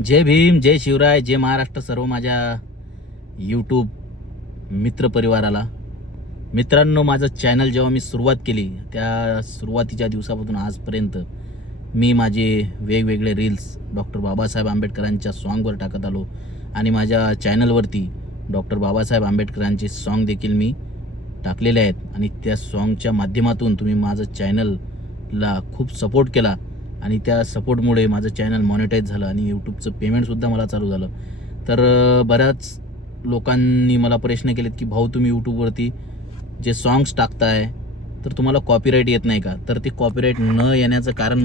जय भीम, जय शिवराय, जय महाराष्ट्र. सर्व माझ्या यूट्यूब मित्रपरिवाराला. मित्रांनो, माझं चॅनल जेव्हा मी सुरुवात केली त्या सुरुवातीच्या दिवसापासून आजपर्यंत मी माझे वेगवेगळे रील्स डॉक्टर बाबासाहेब आंबेडकरांच्या सॉन्गवर टाकत आलो आणि माझ्या चॅनलवरती डॉक्टर बाबासाहेब आंबेडकरांचे सॉन्ग देखील मी टाकलेले आहेत आणि त्या सॉन्गच्या माध्यमातून तुम्ही माझं चॅनलला खूप सपोर्ट केला आणि त्या सपोर्टमुळे माझं चॅनल मॉनिटाईज झालं आणि यूट्यूबचं पेमेंटसुद्धा मला चालू झालं. तर बऱ्याच लोकांनी मला प्रश्न केलेत की भाऊ, तुम्ही यूट्यूबवरती जे सॉन्ग्स टाकताय तर तुम्हाला कॉपीराईट येत नाही का? तर ते कॉपीराईट न येण्याचं कारण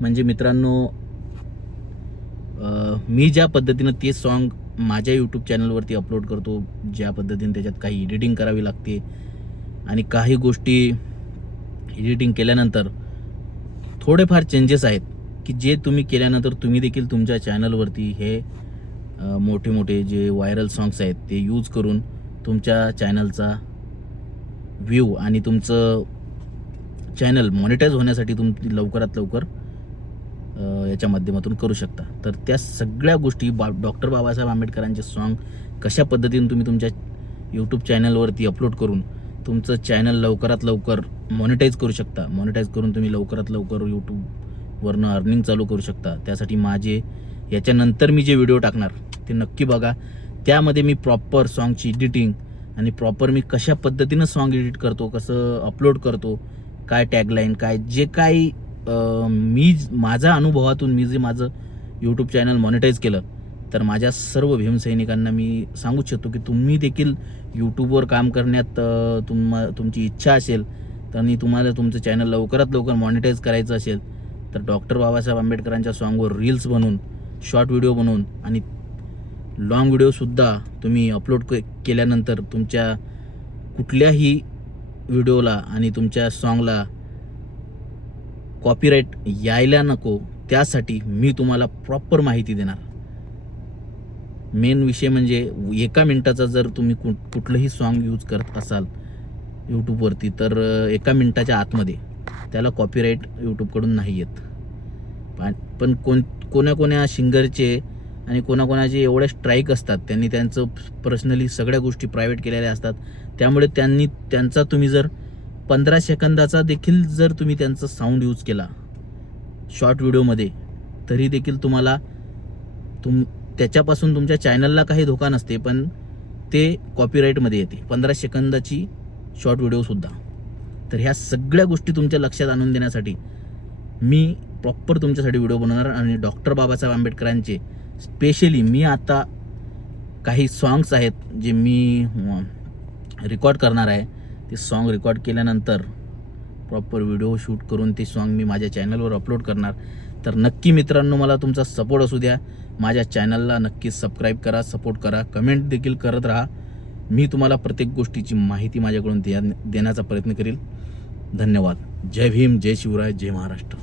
म्हणजे मित्रांनो, मी ज्या पद्धतीनं ते सॉन्ग माझ्या यूट्यूब चॅनलवरती अपलोड करतो, ज्या पद्धतीने त्याच्यात काही एडिटिंग करावी लागते आणि काही गोष्टी एडिटिंग केल्यानंतर थोडेफार चेंजेस आहेत की जे तुम्ही केल्यानंतर तुम्ही देखील तुमच्या चॅनलवरती हे मोठे मोठे जे व्हायरल सॉन्ग्स आहेत ते यूज करून तुमच्या चॅनलचा व्ह्यू आणि तुमचं चॅनल मॉनिटाईज होण्यासाठी तुम्ही लवकरात लवकर याच्या माध्यमातून करू शकता. तर त्या सगळ्या गोष्टी डॉक्टर बाबासाहेब आंबेडकरांचे सॉन्ग कशा पद्धतीने तुम्ही तुमच्या यूट्यूब चॅनलवरती अपलोड करून तुमचं चॅनल लवकरात लवकर मॉनिटाईज करू शकता, मॉनिटाईज करून तुम्ही लवकरात लवकर यूट्यूबवरनं अर्निंग चालू करू शकता. त्यासाठी माझे याच्यानंतर मी जे व्हिडिओ टाकणार ते नक्की बघा. त्यामध्ये मी प्रॉपर सॉन्गची एडिटिंग आणि प्रॉपर मी कशा पद्धतीनं सॉन्ग एडिट करतो, कसं अपलोड करतो, काय टॅगलाईन, काय जे काही मी माझ्या अनुभवातून मी जे माझं यूट्यूब चॅनल मॉनिटाईज केलं, तर माझ्या सर्व भीमसैनिकांना मी सांगू शकतो की तुम्ही देखील यूट्यूबवर काम करण्यात तुमची इच्छा असेल आणि तुम्हाला तुमचं चॅनल लवकरात लवकर मॉनिटाईज करायचं असेल तर डॉक्टर बाबासाहेब आंबेडकरांच्या सॉन्गवर रील्स बनवून, शॉर्ट व्हिडिओ बनवून आणि लॉंग व्हिडिओसुद्धा तुम्ही अपलोड केल्यानंतर तुमच्या कुठल्याही व्हिडिओला आणि तुमच्या सॉन्गला कॉपीराईट यायला नको, त्यासाठी मी तुम्हाला प्रॉपर माहिती देणार. मेन विषय म्हणजे एका मिनिटाचा जर तुम्ही कुठलंही सॉन्ग यूज करत असाल यूट्यूबवरती तर एका मिनिटाच्या आतमध्ये त्याला कॉपीराईट यूट्यूबकडून नाही येत. पण कोण्या सिंगरचे आणि कोणाचे एवढे स्ट्राईक असतात, त्यांनी त्यांचं पर्सनली सगळ्या गोष्टी प्रायव्हेट केलेल्या असतात. त्यामुळे त्यांचा तुम्ही जर 15 सेकंदाचा देखील जर तुम्ही त्यांचा साऊंड यूज केला शॉर्ट व्हिडिओमध्ये तरी देखील तुम्हाला त्याच्यापासून तुमच्या चॅनलला काही धोका नसते, पण ते कॉपीराईटमध्ये येते 15 सेकंदाची शॉर्ट व्हिडिओसुद्धा. तर ह्या सगळ्या गोष्टी तुमच्या लक्षात आणून देण्यासाठी मी प्रॉपर तुमच्यासाठी व्हिडिओ बनवणार आणि डॉक्टर बाबासाहेब आंबेडकरांचे स्पेशली मी आता काही सॉन्ग्स आहेत जे मी रेकॉर्ड करणार आहे. ते सॉन्ग रेकॉर्ड केल्यानंतर प्रॉपर व्हिडिओ शूट करून ते सॉन्ग मी माझ्या चॅनलवर अपलोड करणार. तर नक्की मित्रांनो, मला तुमचा सपोर्ट असू द्या. माझ्या चॅनलला नक्की सबस्क्राईब करा, सपोर्ट करा, कमेंट देखील करत राहा. मी तुम्हाला प्रत्येक गोष्टीची माहिती माझ्याकडून देण्याचा प्रयत्न करील. धन्यवाद. जय भीम, जय शिवराय, जय महाराष्ट्र.